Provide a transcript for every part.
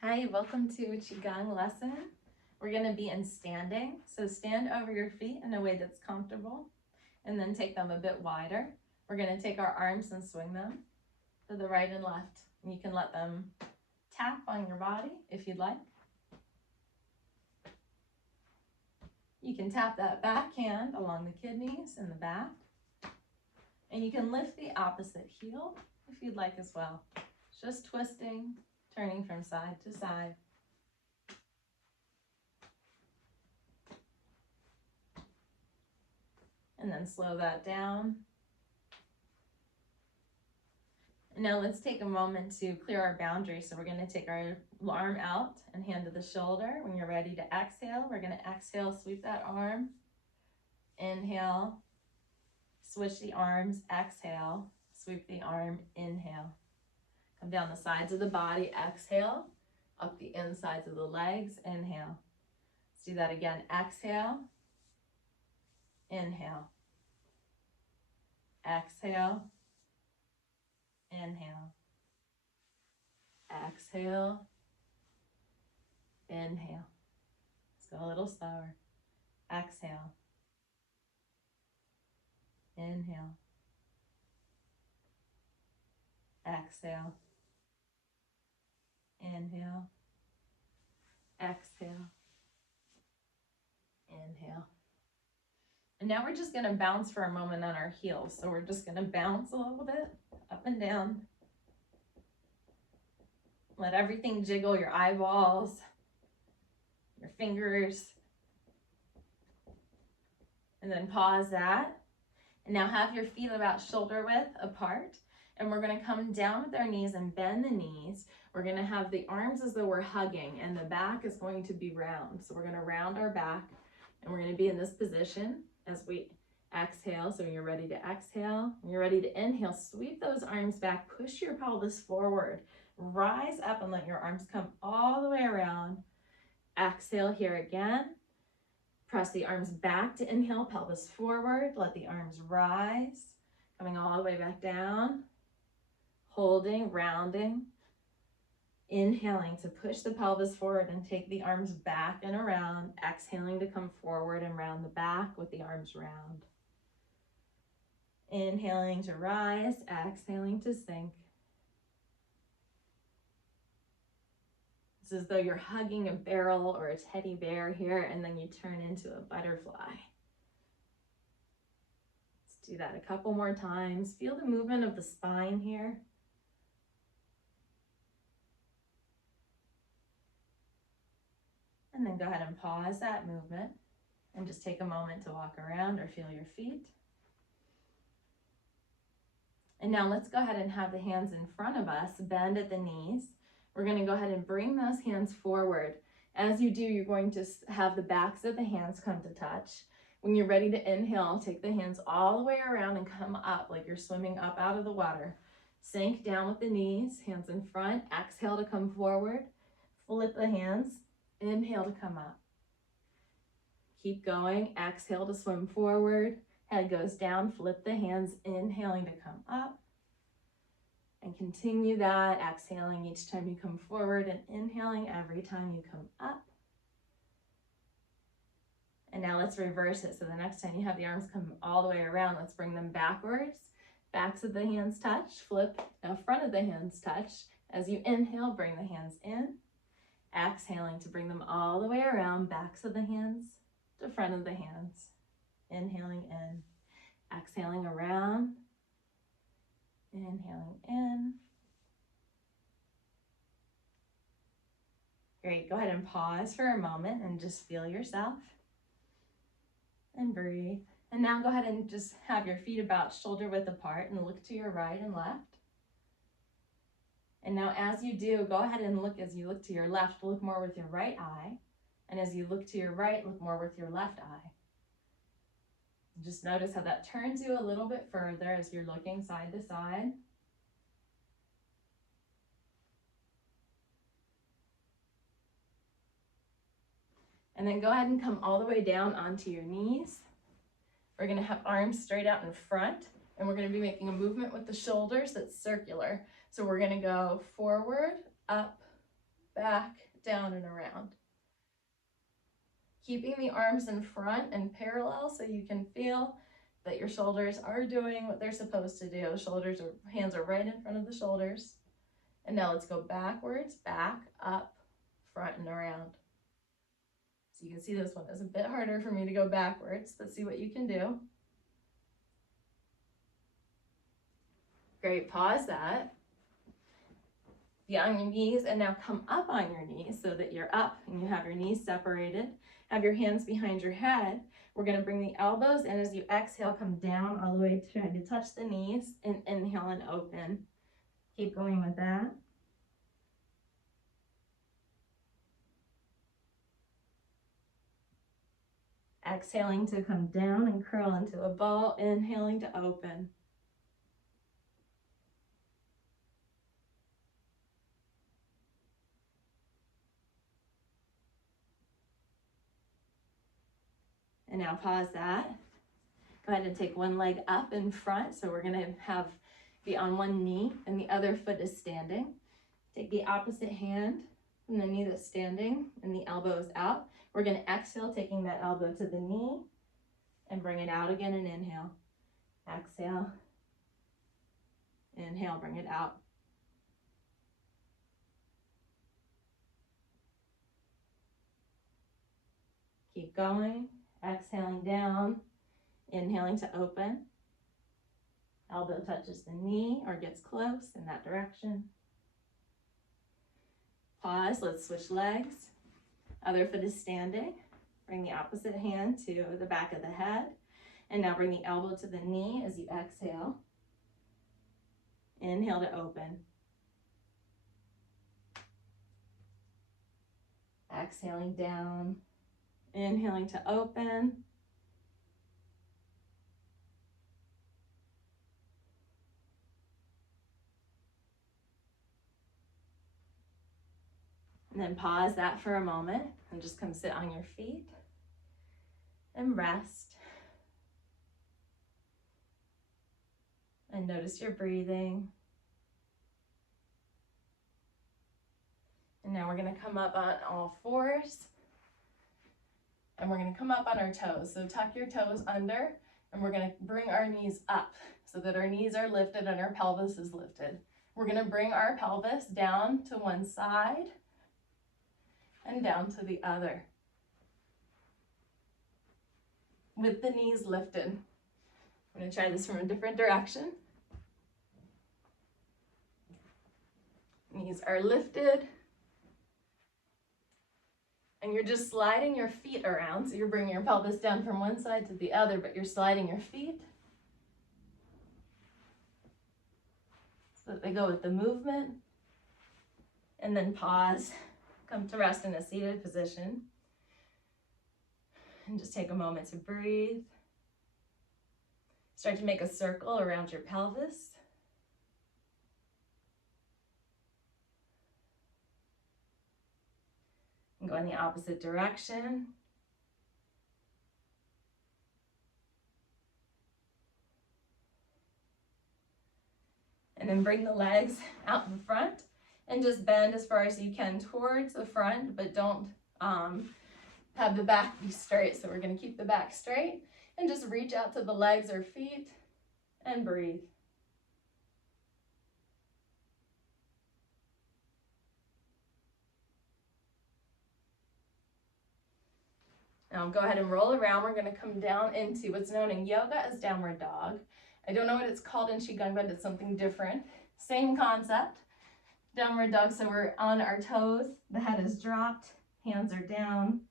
Hi, welcome to a Qigong lesson. We're going to be in standing. So stand over your feet in a way that's comfortable and then take them a bit wider. We're going to take our arms and swing them to the right and left. And you can let them tap on your body if you'd like. You can tap that back hand along the kidneys and the back. And you can lift the opposite heel if you'd like as well. Just twisting, turning from side to side. And then slow that down. And now let's take a moment to clear our boundaries. So we're going to take our arm out and hand to the shoulder. When you're ready to exhale, we're going to exhale, sweep that arm. Inhale, switch the arms, exhale, sweep the arm, inhale. Come down the sides of the body, exhale, up the insides of the legs, inhale. Let's do that again, exhale, inhale, exhale, inhale, exhale, inhale. Let's go a little slower. Exhale, inhale, exhale, inhale, exhale, inhale. And now we're just going to bounce for a moment on our heels. So we're just going to bounce a little bit up and down. Let everything jiggle, your eyeballs, your fingers. And then pause that. And now have your feet about shoulder width apart. And we're going to come down with our knees and bend the knees. We're going to have the arms as though we're hugging, and the back is going to be round. So we're going to round our back, and we're going to be in this position as we exhale. So when you're ready to exhale, when you're ready to inhale, sweep those arms back, push your pelvis forward, rise up and let your arms come all the way around. Exhale here again. Press the arms back to inhale, pelvis forward, let the arms rise, coming all the way back down, holding, rounding, inhaling to push the pelvis forward and take the arms back and around, exhaling to come forward and round the back with the arms round. Inhaling to rise, exhaling to sink. It's as though you're hugging a barrel or a teddy bear here, and then you turn into a butterfly. Let's do that a couple more times. Feel the movement of the spine here. And then go ahead and pause that movement and just take a moment to walk around or feel your feet. And now let's go ahead and have the hands in front of us, bend at the knees. We're going to go ahead and bring those hands forward. As you do, you're going to have the backs of the hands come to touch. When you're ready to inhale, take the hands all the way around and come up like you're swimming up out of the water. Sink down with the knees, hands in front. Exhale to come forward. Flip the hands. Inhale to come up. Keep going. Exhale to swim forward. Head goes down. Flip the hands. Inhaling to come up. And continue that. Exhaling each time you come forward and inhaling every time you come up. And now let's reverse it. So the next time you have the arms come all the way around, let's bring them backwards. Backs of the hands touch. Flip. Now front of the hands touch. As you inhale, bring the hands in. Exhaling to bring them all the way around, backs of the hands to front of the hands. Inhaling in, exhaling around, inhaling in. Great, go ahead and pause for a moment and just feel yourself and breathe. And now go ahead and just have your feet about shoulder width apart and look to your right and left. And now as you do, go ahead and look, as you look to your left, look more with your right eye. And as you look to your right, look more with your left eye. Just notice how that turns you a little bit further as you're looking side to side. And then go ahead and come all the way down onto your knees. We're going to have arms straight out in front, and we're going to be making a movement with the shoulders that's circular. So we're going to go forward, up, back, down and around. Keeping the arms in front and parallel so you can feel that your shoulders are doing what they're supposed to do. Hands are right in front of the shoulders. And now let's go backwards, back, up, front and around. So you can see this one is a bit harder for me to go backwards. Let's see what you can do. Great, pause that. Be on your knees and now come up on your knees so that you're up and you have your knees separated. Have your hands behind your head. We're gonna bring the elbows in as you exhale, come down all the way trying to touch the knees and inhale and open. Keep going with that. Exhaling to come down and curl into a ball, inhaling to open. And now pause that. Go ahead and take one leg up in front. So we're gonna be on one knee and the other foot is standing. Take the opposite hand from the knee that's standing and the elbow is out. We're gonna exhale, taking that elbow to the knee and bring it out again and inhale. Exhale, inhale, bring it out. Keep going, exhaling down, inhaling to open. Elbow touches the knee or gets close in that direction. Pause, let's switch legs. Other foot is standing. Bring the opposite hand to the back of the head. And now bring the elbow to the knee as you exhale. Inhale to open. Exhaling down. Inhaling to open. And then pause that for a moment and just come sit on your feet and rest. And notice your breathing. And now we're gonna come up on all fours and we're gonna come up on our toes. So tuck your toes under and we're gonna bring our knees up so that our knees are lifted and our pelvis is lifted. We're gonna bring our pelvis down to one side and down to the other with the knees lifted. I'm going to try this from a different direction. Knees are lifted and you're just sliding your feet around. So you're bringing your pelvis down from one side to the other, but you're sliding your feet so that they go with the movement. And then pause. Come to rest in a seated position and just take a moment to breathe. Start to make a circle around your pelvis. And go in the opposite direction. And then bring the legs out in front. And just bend as far as you can towards the front, but don't have the back be straight. So we're going to keep the back straight and just reach out to the legs or feet and breathe. Now go ahead and roll around. We're going to come down into what's known in yoga as downward dog. I don't know what it's called in Qigong, but it's something different. Same concept. Downward dog, so we're on our toes, the head is dropped, hands are down,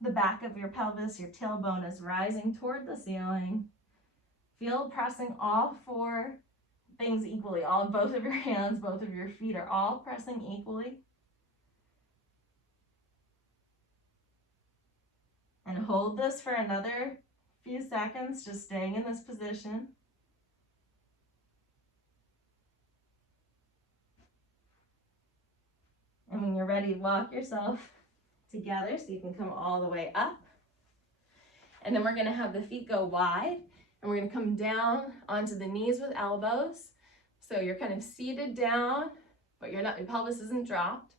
the back of your pelvis, your tailbone is rising toward the ceiling. Feel pressing all four things equally, both of your hands, both of your feet are all pressing equally. And hold this for another few seconds, just staying in this position. And when you're ready, walk yourself together so you can come all the way up. And then we're going to have the feet go wide and we're going to come down onto the knees with elbows. So you're kind of seated down, but your pelvis isn't dropped.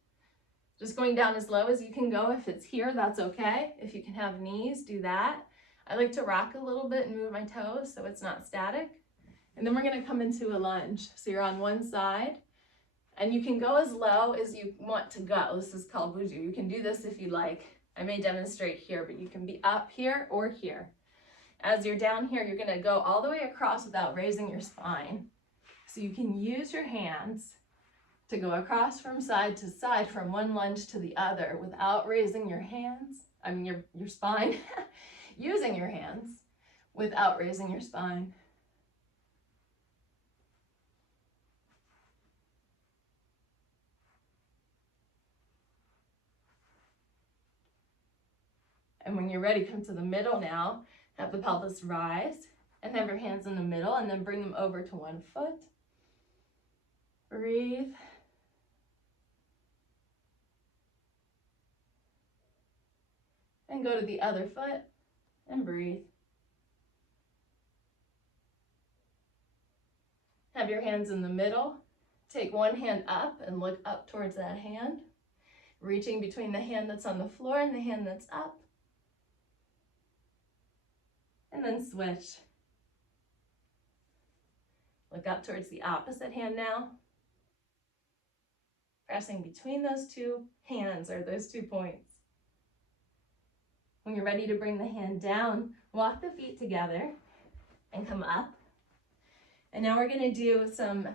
Just going down as low as you can go. If it's here, that's okay. If you can have knees, do that. I like to rock a little bit and move my toes so it's not static. And then we're gonna come into a lunge. So you're on one side, and you can go as low as you want to go. This is called Wuju. You can do this if you like. I may demonstrate here, but you can be up here or here. As you're down here, you're gonna go all the way across without raising your spine. So you can use your hands to go across from side to side from one lunge to the other without raising your hands, your spine, using your hands without raising your spine. And when you're ready, come to the middle now. Have the pelvis rise and have your hands in the middle and then bring them over to one foot. Breathe. And go to the other foot and breathe. Have your hands in the middle. Take one hand up and look up towards that hand, reaching between the hand that's on the floor and the hand that's up. And then switch. Look up towards the opposite hand now. Pressing between those two hands or those 2 points. When you're ready to bring the hand down, walk the feet together and come up. And now we're gonna do some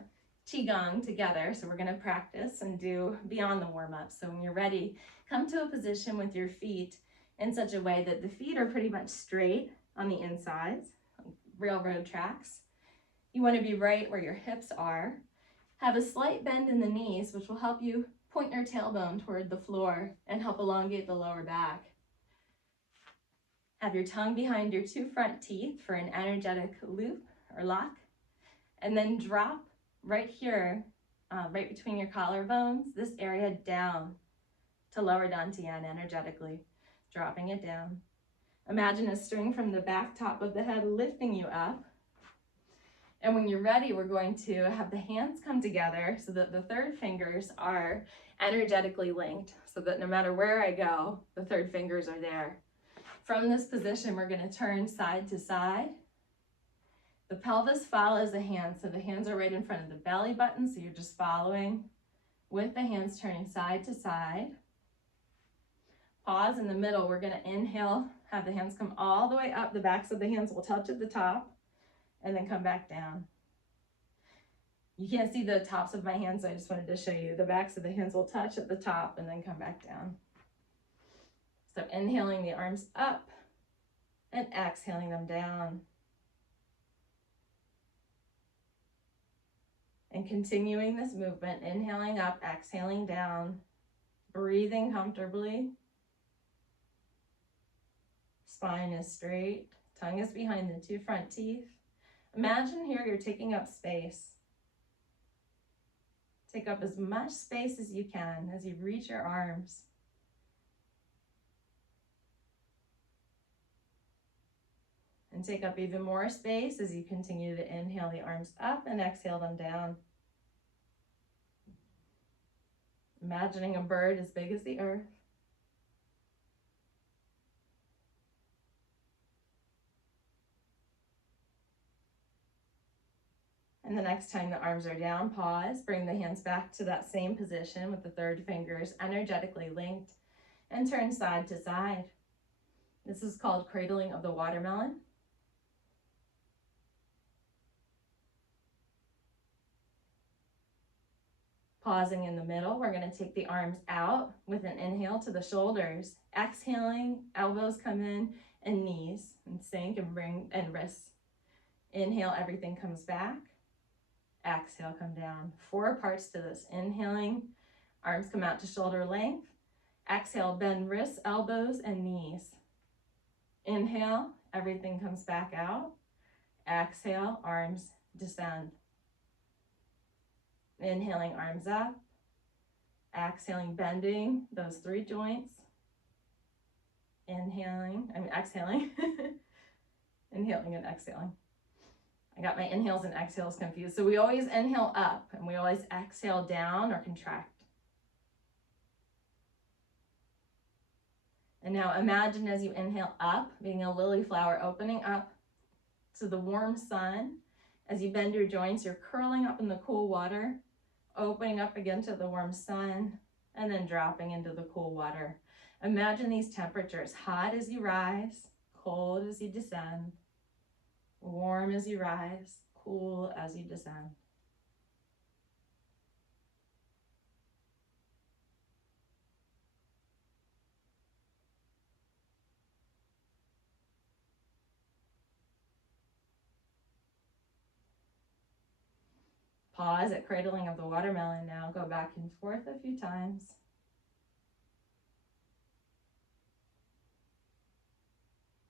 Qigong together. So we're gonna practice and do beyond the warm-up. So when you're ready, come to a position with your feet in such a way that the feet are pretty much straight on the insides, railroad tracks. You wanna be right where your hips are. Have a slight bend in the knees, which will help you point your tailbone toward the floor and help elongate the lower back. Have your tongue behind your 2 front teeth for an energetic loop or lock. And then drop right here, right between your collarbones, this area down to lower dantian energetically, dropping it down. Imagine a string from the back top of the head lifting you up. And when you're ready, we're going to have the hands come together so that the third fingers are energetically linked, so that no matter where I go, the third fingers are there. From this position, we're going to turn side to side. The pelvis follows the hands, so the hands are right in front of the belly button, so you're just following with the hands turning side to side. Pause in the middle. We're going to inhale, have the hands come all the way up. The backs of the hands will touch at the top, and then come back down. You can't see the tops of my hands, so I just wanted to show you. The backs of the hands will touch at the top and then come back down. So inhaling the arms up and exhaling them down. And continuing this movement, inhaling up, exhaling down, breathing comfortably. Spine is straight, tongue is behind the 2 front teeth. Imagine here you're taking up space. Take up as much space as you can as you reach your arms. And take up even more space as you continue to inhale the arms up and exhale them down. Imagining a bird as big as the earth. And the next time the arms are down, pause, bring the hands back to that same position with the third fingers energetically linked and turn side to side. This is called cradling of the watermelon. Pausing in the middle, we're going to take the arms out with an inhale to the shoulders. Exhaling, elbows come in and knees and sink and bring and wrists. Inhale, everything comes back. Exhale, come down. 4 parts to this. Inhaling, arms come out to shoulder length. Exhale, bend wrists, elbows, and knees. Inhale, everything comes back out. Exhale, arms descend. Inhaling, arms up. Exhaling, bending those 3 joints. Exhaling. Inhaling and exhaling. I got my inhales and exhales confused. So we always inhale up and we always exhale down or contract. And now imagine as you inhale up, being a lily flower, opening up to the warm sun. As you bend your joints, you're curling up in the cool water, opening up again to the warm sun, and then dropping into the cool water. Imagine these temperatures, hot as you rise, cold as you descend, warm as you rise, cool as you descend. Pause at cradling of the watermelon now. Go back and forth a few times.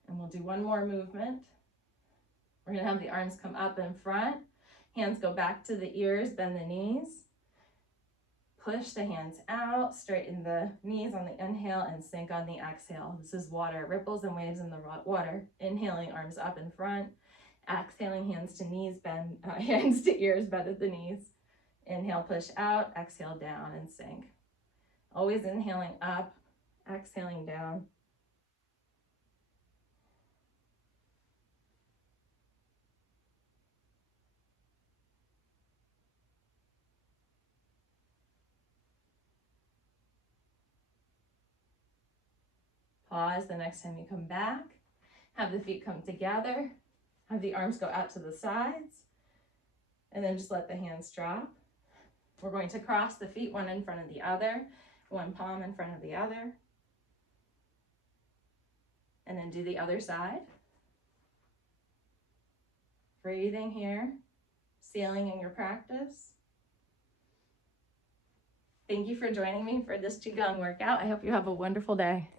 And we'll do one more movement. We're going to have the arms come up in front. Hands go back to the ears, bend the knees. Push the hands out, straighten the knees on the inhale and sink on the exhale. This is water, ripples and waves in the water. Inhaling, arms up in front. Exhaling, hands to knees, bend, hands to ears, bend at the knees. Inhale, push out, exhale down and sink. Always inhaling up, exhaling down. Pause the next time you come back. Have the feet come together. Have the arms go out to the sides. And then just let the hands drop. We're going to cross the feet one in front of the other, one palm in front of the other. And then do the other side. Breathing here, sailing in your practice. Thank you for joining me for this Qigong workout. I hope you have a wonderful day.